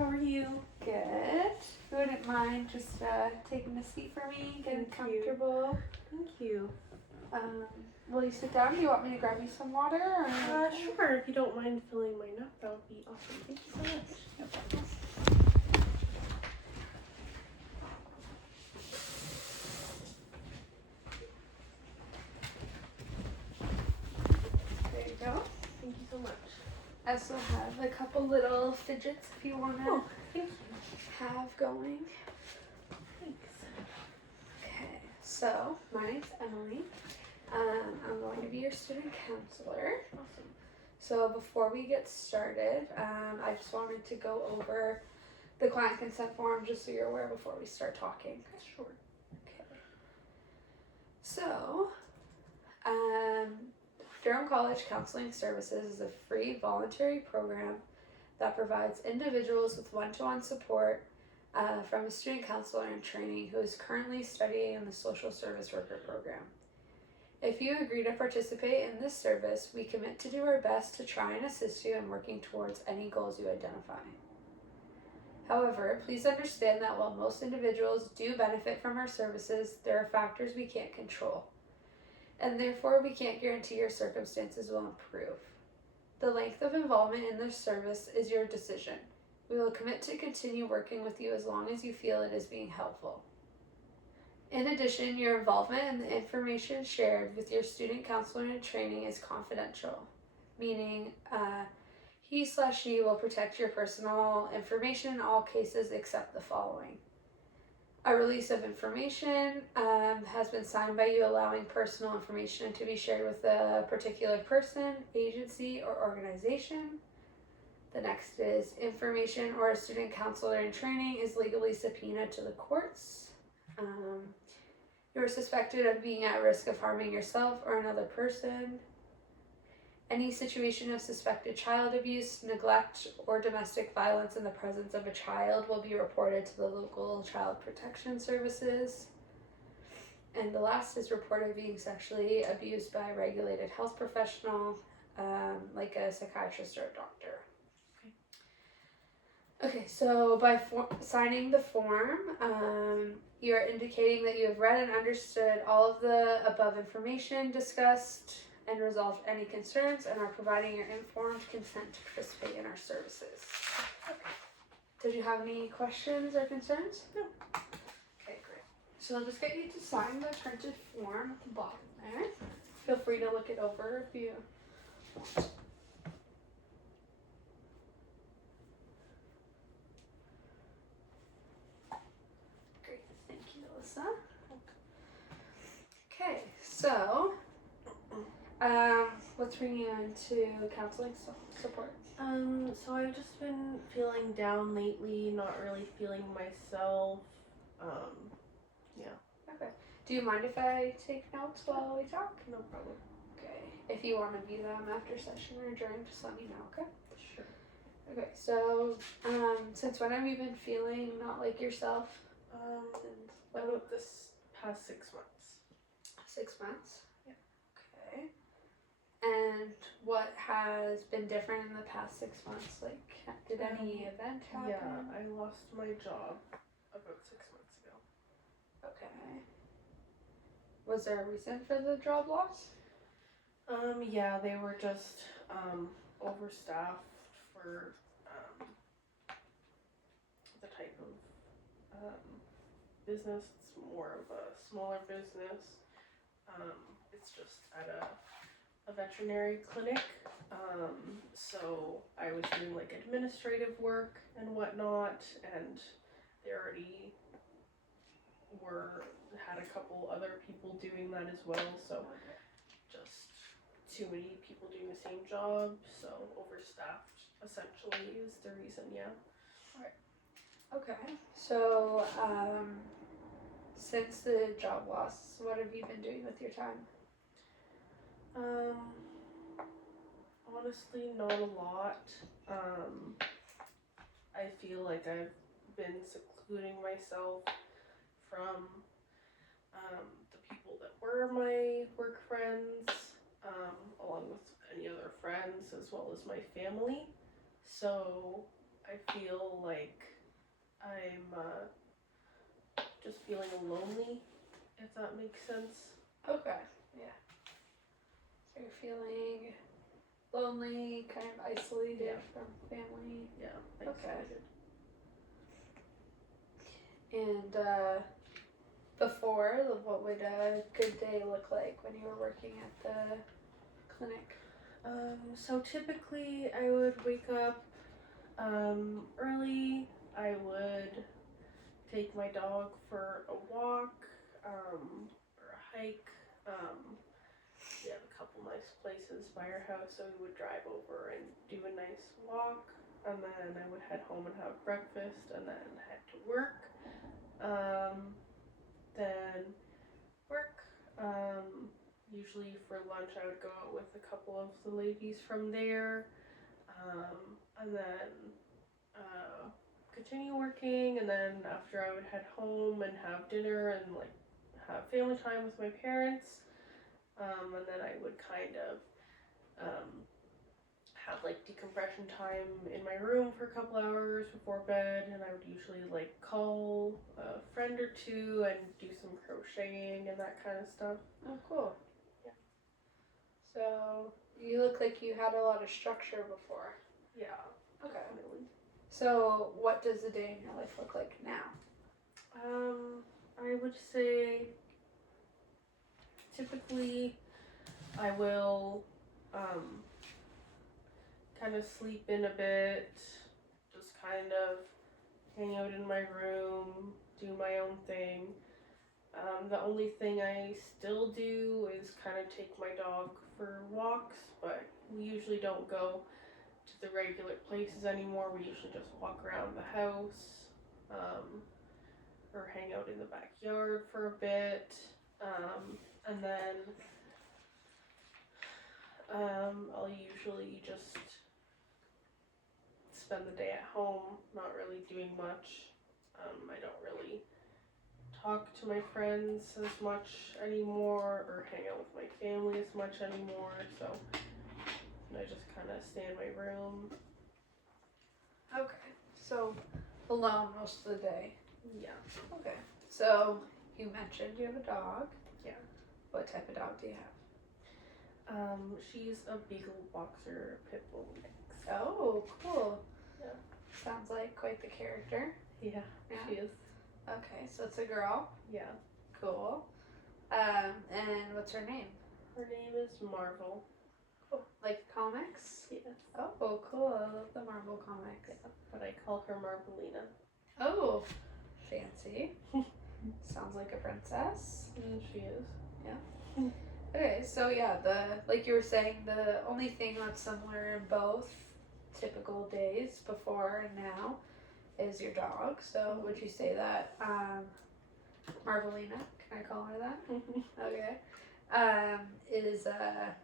How are you? Good. You wouldn't mind just taking a seat for me, getting comfortable? Thank you. Will you sit down? Do you want me to grab you some water? Or... Sure. If you don't mind filling mine up, that would be awesome. Thank you so much. No problem. There you go. Thank you so much. I also have a couple little fidgets if you want to thank you. have going. Thanks. Okay, so my name's Emily. I'm going to be your student counselor. Awesome. So before we get started, I just wanted to go over the client consent form just so you're aware before we start talking. Sure. Okay. So, Durham College Counseling Services is a free voluntary program that provides individuals with one-to-one support from a student counselor in training who is currently studying in the social service worker program. If you agree to participate in this service, we commit to do our best to try and assist you in working towards any goals you identify. However, please understand that while most individuals do benefit from our services, there are factors we can't control, and therefore we can't guarantee your circumstances will improve. The length of involvement in this service is your decision. We will commit to continue working with you as long as you feel it is being helpful. In addition, your involvement and the information shared with your student counselor in training is confidential, meaning he/she will protect your personal information in all cases except the following. A release of information has been signed by you allowing personal information to be shared with a particular person, agency, or organization. The next is information or a student counselor in training is legally subpoenaed to the courts. You are suspected of being at risk of harming yourself or another person. Any situation of suspected child abuse, neglect, or domestic violence in the presence of a child will be reported to the local child protection services. And the last is report of being sexually abused by a regulated health professional, like a psychiatrist or a doctor. Okay, so by signing the form, you are indicating that you have read and understood all of the above information discussed and resolved any concerns and are providing your informed consent to participate in our services. Okay. Did you have any questions or concerns? No. Okay, great. So I'll just get you to sign the printed form at the bottom there. Feel free to look it over if you want. Okay, so what's bringing you into counseling support? So I've just been feeling down lately, not really feeling myself. Yeah. Okay. Do you mind if I take notes while we talk? No problem. Okay. If you want to view them after session or during, just let me know, okay? Sure. Okay, so since when have you been feeling not like yourself? About this past 6 months. 6 months? Yeah. Okay. And what has been different in the past 6 months? Like, did any event happen? Yeah, I lost my job about 6 months ago. Okay. Was there a reason for the job loss? Yeah, they were just overstaffed for the type of business. It's more of a smaller business. It's just at a veterinary clinic. So I was doing like administrative work and whatnot, and they already had a couple other people doing that as well. So just too many people doing the same job. So overstaffed essentially is the reason. Yeah. Okay, so since the job loss, what have you been doing with your time? Honestly, not a lot. I feel like I've been secluding myself from the people that were my work friends, along with any other friends, as well as my family. So I feel like I'm just feeling lonely, if that makes sense. Okay. Yeah. So you're feeling lonely, kind of isolated from family. Yeah, Okay. isolated. And before, what would a good day look like when you were working at the clinic? So typically I would wake up early. I would take my dog for a walk or a hike. We have a couple nice places by our house, so we would drive over and do a nice walk. And then I would head home and have breakfast and then head to work. Then work. Usually for lunch I would go out with a couple of the ladies from there. And then continue working, and then after I would head home and have dinner and like have family time with my parents. And then I would kind of have like decompression time in my room for a couple hours before bed, and I would usually like call a friend or two and do some crocheting and that kind of stuff. Oh, cool. Yeah. So you look like you had a lot of structure before. Yeah. Okay. Definitely. So what does a day in your life look like now? I would say typically I will kind of sleep in a bit, just kind of hang out in my room, do my own thing. The only thing I still do is kind of take my dog for walks, but we usually don't go to the regular places anymore. We usually just walk around the house, or hang out in the backyard for a bit, and then I'll usually just spend the day at home, not really doing much. I don't really talk to my friends as much anymore or hang out with my family as much anymore, so I just kind of stay in my room. Okay. So alone most of the day. Yeah. Okay. So you mentioned you have a dog. Yeah. What type of dog do you have? She's a beagle boxer pit bull mix. Oh, cool. Yeah. Sounds like quite the character. Yeah, she is. Okay, so it's a girl. Yeah. Cool. And what's her name? Her name is Marvel. Cool. Like comics? Yes. Oh, cool. I love the Marvel comics. Yeah, but I call her Marvelina. Oh, fancy. Sounds like a princess. She is. Yeah. Okay, so yeah, like you were saying, the only thing that's similar in both typical days before and now is your dog. So would you say that Marvelina, can I call her that? Okay. Is a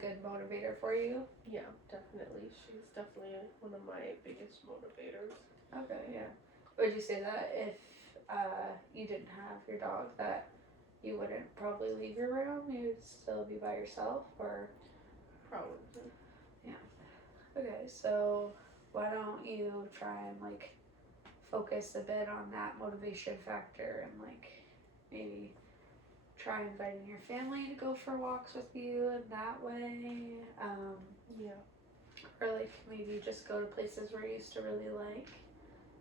good motivator for you? Yeah, definitely. She's definitely one of my biggest motivators. Okay, yeah. Would you say that if you didn't have your dog, that you wouldn't probably leave your room? You'd still be by yourself, or? Probably. Yeah. Okay, so why don't you try and like focus a bit on that motivation factor and like maybe try inviting your family to go for walks with you in that way. Yeah. Or like maybe just go to places where you used to really like.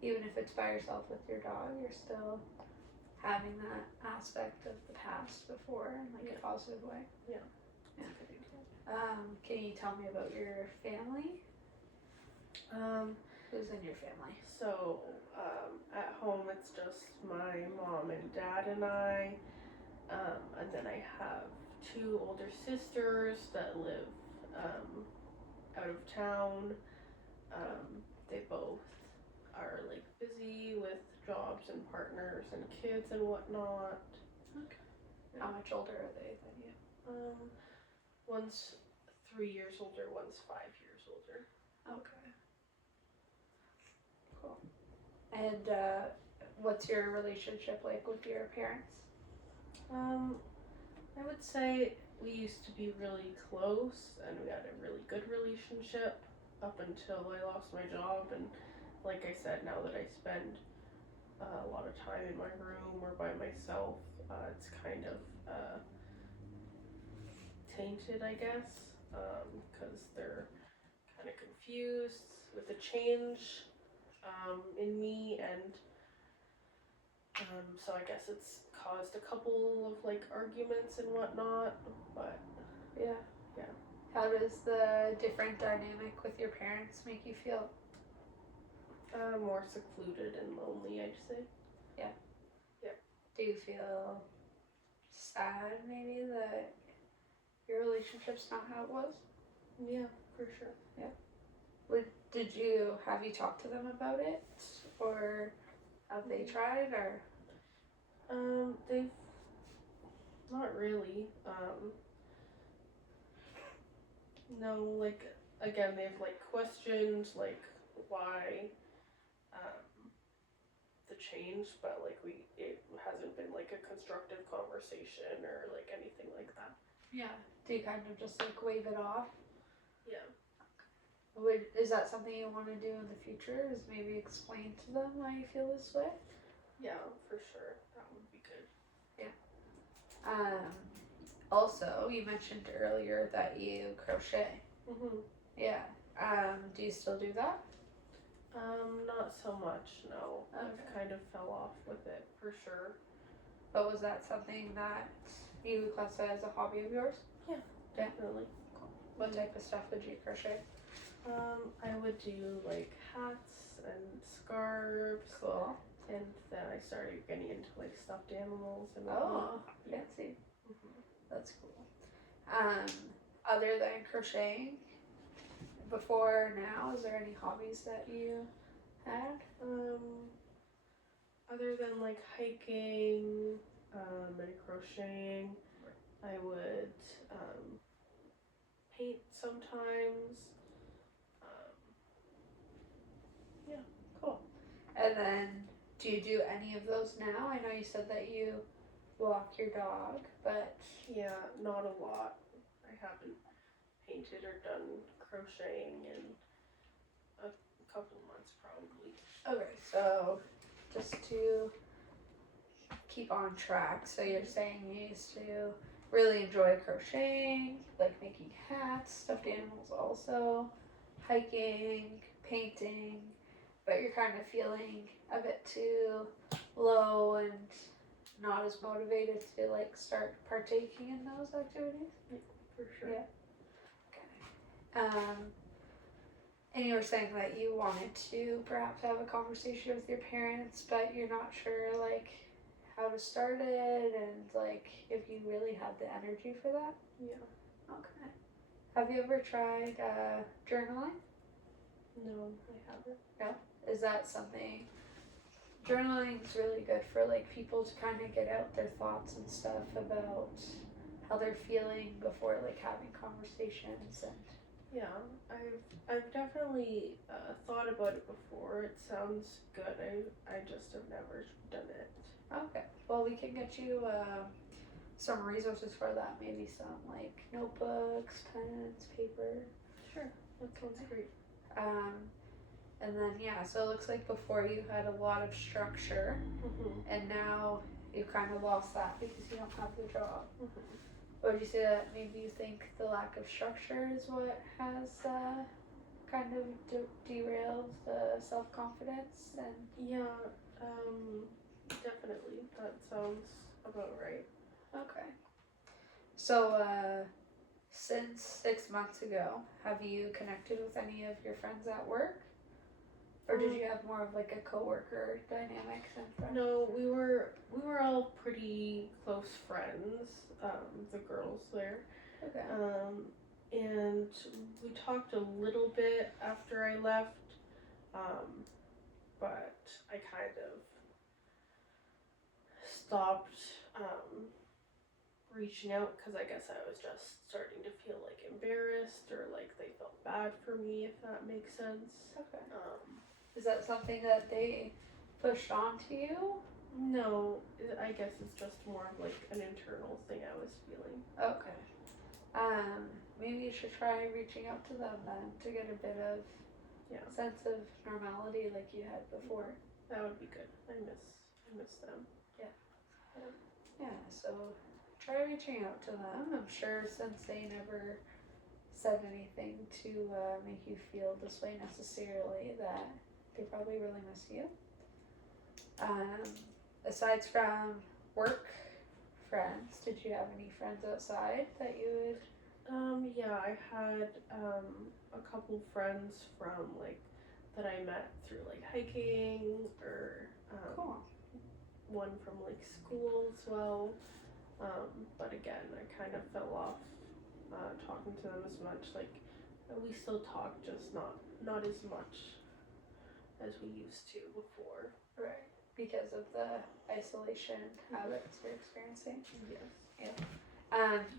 Even if it's by yourself with your dog, you're still having that aspect of the past before in like a positive way. Yeah. Can you tell me about your family? Who's in your family? So, at home it's just my mom and dad and I. And then I have two older sisters that live out of town. They both are like busy with jobs and partners and kids and whatnot. Okay. How much older are they than you? One's 3 years older, one's 5 years older. Okay. Cool. And what's your relationship like with your parents? I would say we used to be really close and we had a really good relationship up until I lost my job, and like I said, now that I spend a lot of time in my room or by myself, it's kind of tainted, I guess, because they're kind of confused with the change in me, and so I guess it's caused a couple of like arguments and whatnot, but Yeah. Yeah. How does the different dynamic with your parents make you feel? More secluded and lonely, I'd say. Do you feel sad maybe that your relationship's not how it was? Yeah, for sure. Have you talked to them about it, or have they tried, or? They've not really. No, like again, they've like questioned like why the change, but like it hasn't been like a constructive conversation or like anything like that. Yeah. Do you kind of just like wave it off? Yeah. Is that something you want to do in the future? Is maybe explain to them why you feel this way? Yeah, for sure. That would be good. Also, you mentioned earlier that you crochet. Mhm. Yeah. Do you still do that? Not so much. No, Okay. I've kind of fell off with it for sure. But was that something that you would classify as a hobby of yours? Yeah, definitely. What type of stuff would you crochet? I would do like hats and scarves. Cool. And then I started getting into like stuffed animals and Oh, whatnot. Yeah. fancy. Mhm. That's cool. Other than crocheting, before now, is there any hobbies that you had? Other than like hiking, and crocheting, I would paint sometimes. Yeah. Cool. And then, do you do any of those now? I know you said that you walk your dog, but Yeah, not a lot. I haven't painted or done crocheting in a couple months probably. okay. So, just to keep on track, so you're saying you used to really enjoy crocheting, like making hats, stuffed animals, also hiking, painting, but you're kind of feeling a bit too low and not as motivated to like start partaking in those activities. For sure. Yeah. And you were saying that you wanted to perhaps have a conversation with your parents, but you're not sure like how to start it and like if you really had the energy for that. Yeah. Okay. Have you ever tried journaling? No, I haven't. Is that something? Journaling is really good for like people to kind of get out their thoughts and stuff about how they're feeling before like having conversations and. Yeah, I've definitely thought about it before. It sounds good. I just have never done it. Okay. Well, we can get you some resources for that. Maybe some like notebooks, pens, paper. Sure, that sounds great. And then yeah, so it looks like before you had a lot of structure, and now you kind of lost that because you don't have the job. Would you say that maybe you think the lack of structure is what has kind of derailed the self-confidence and? Yeah, definitely. That sounds about right. Okay. So, since 6 months ago, have you connected with any of your friends at work? Or did you have more of like a coworker dynamic than friends? No, we were all pretty close friends, the girls there. Okay. And we talked a little bit after I left, but I kind of stopped reaching out because I guess I was just starting to feel like embarrassed or like they felt bad for me, if that makes sense. Okay. Is that something that they pushed onto you? No, I guess it's just more of like an internal thing I was feeling. Okay. Maybe you should try reaching out to them then to get a bit of sense of normality like you had before. That would be good. I miss them. Yeah, so try reaching out to them. I'm sure since they never said anything to make you feel this way necessarily, that they probably really miss you. Aside from work friends, did you have any friends outside that you would? Yeah, I had a couple friends from like that I met through like hiking or Cool. one from like school as well. But again, I kind of fell off talking to them as much. Like we still talk, just not as much as we used to before. Right. Because of the isolation habits you're experiencing. Yes.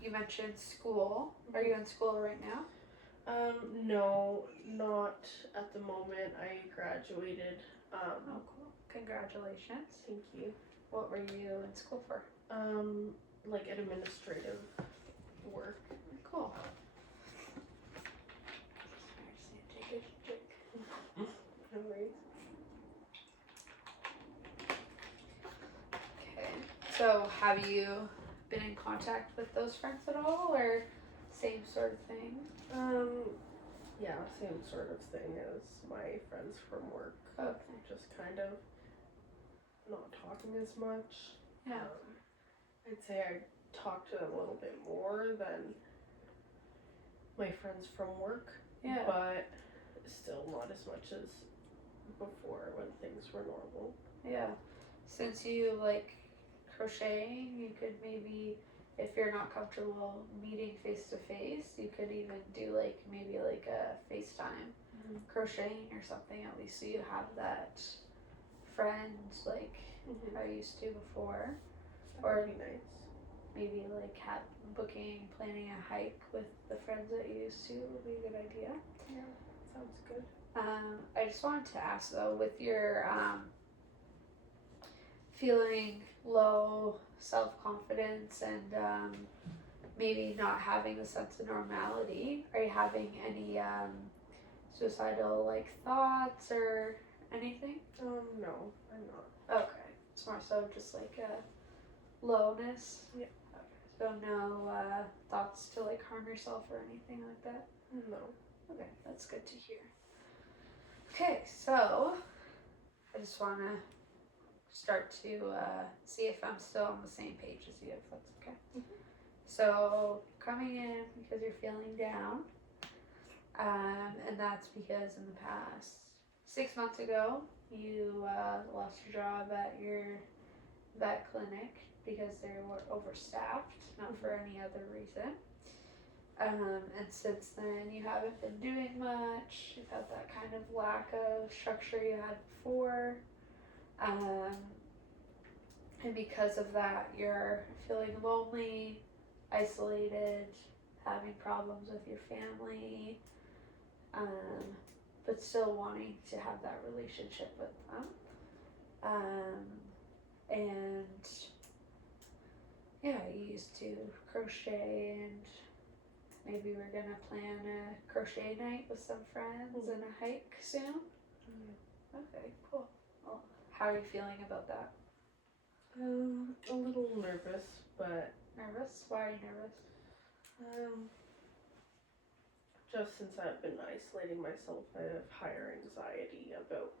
You mentioned school. Are you in school right now? No, not at the moment. I graduated. Oh, cool. Congratulations. Thank you. What were you in school for? Like administrative work. Cool. I just need to take a drink. No worries. Okay. So, have you been in contact with those friends at all, or same sort of thing? Yeah, same sort of thing as my friends from work. Okay. Just kind of not talking as much. Yeah. I'd say I talk to them a little bit more than my friends from work. Yeah. But still not as much as before when things were normal. Yeah. Since you like crocheting, you could maybe, if you're not comfortable meeting face to face, you could even do like maybe like a FaceTime crocheting or something, at least so you have that friend like I used to before. That would be nice. Maybe like planning a hike with the friends that you used to would be a good idea. Yeah, sounds good. I just wanted to ask though, with your feeling low self-confidence and maybe not having a sense of normality, are you having any suicidal like thoughts or anything? No, I'm not. Okay, it's more so just like a lowness. Yeah. Okay. So no thoughts to like harm yourself or anything like that? No. Okay, that's good to hear. Okay, so I just want to start to see if I'm still on the same page as you, if that's okay. So coming in because you're feeling down, and that's because in the past 6 months ago you lost your job at your vet clinic because they were overstaffed, not for any other reason. And since then you haven't been doing much. You've had that kind of lack of structure you had before. And because of that, you're feeling lonely, isolated, having problems with your family, but still wanting to have that relationship with them. And yeah, you used to crochet, and maybe we're gonna plan a crochet night with some friends and a hike soon. Okay, cool. Well, how are you feeling about that? A little nervous, but Nervous? Why are you nervous? just since I've been isolating myself, I have higher anxiety about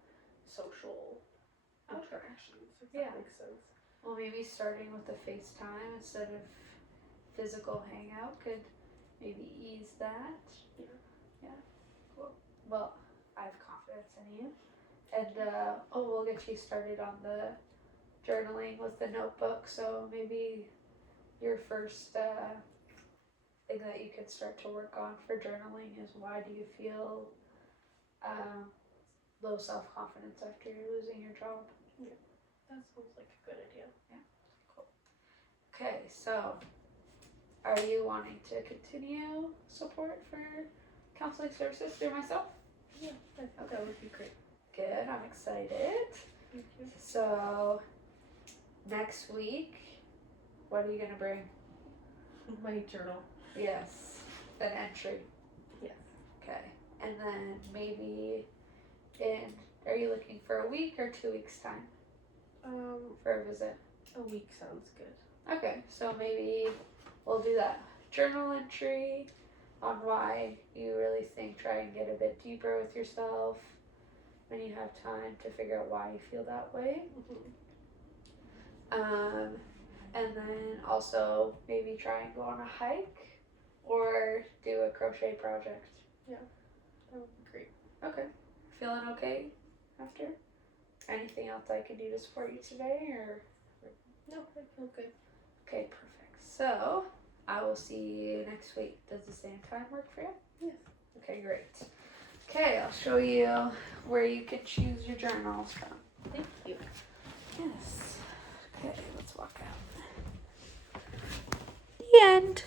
social interactions, if that makes sense. Well, maybe starting with a FaceTime instead of physical hangout could maybe ease that. Yeah, cool. Well, I have confidence in you. And we'll get you started on the journaling with the notebook. So maybe your first thing that you could start to work on for journaling is, why do you feel low self-confidence after you're losing your job? Yeah, that sounds like a good idea. Yeah, cool. Okay, so are you wanting to continue support for counseling services through myself? Yeah, I think that would be great. Good, I'm excited. Thank you. So next week, what are you gonna bring? My journal. Yes, an entry. Yes. Okay, and then maybe are you looking for a week or 2 weeks time for a visit? A week sounds good. Okay, so maybe we'll do that journal entry on why you really think, try and get a bit deeper with yourself when you have time to figure out why you feel that way. And then also maybe try and go on a hike or do a crochet project. Yeah, that would be great. Okay. Feeling okay after? Anything else I can do to support you today, or? No, I feel good. Okay, perfect. So I will see you next week. Does the same time work for you? Yes. Okay, great. Okay, I'll show you where you can choose your journals from. Thank you. Yes. Okay, let's walk out. The end.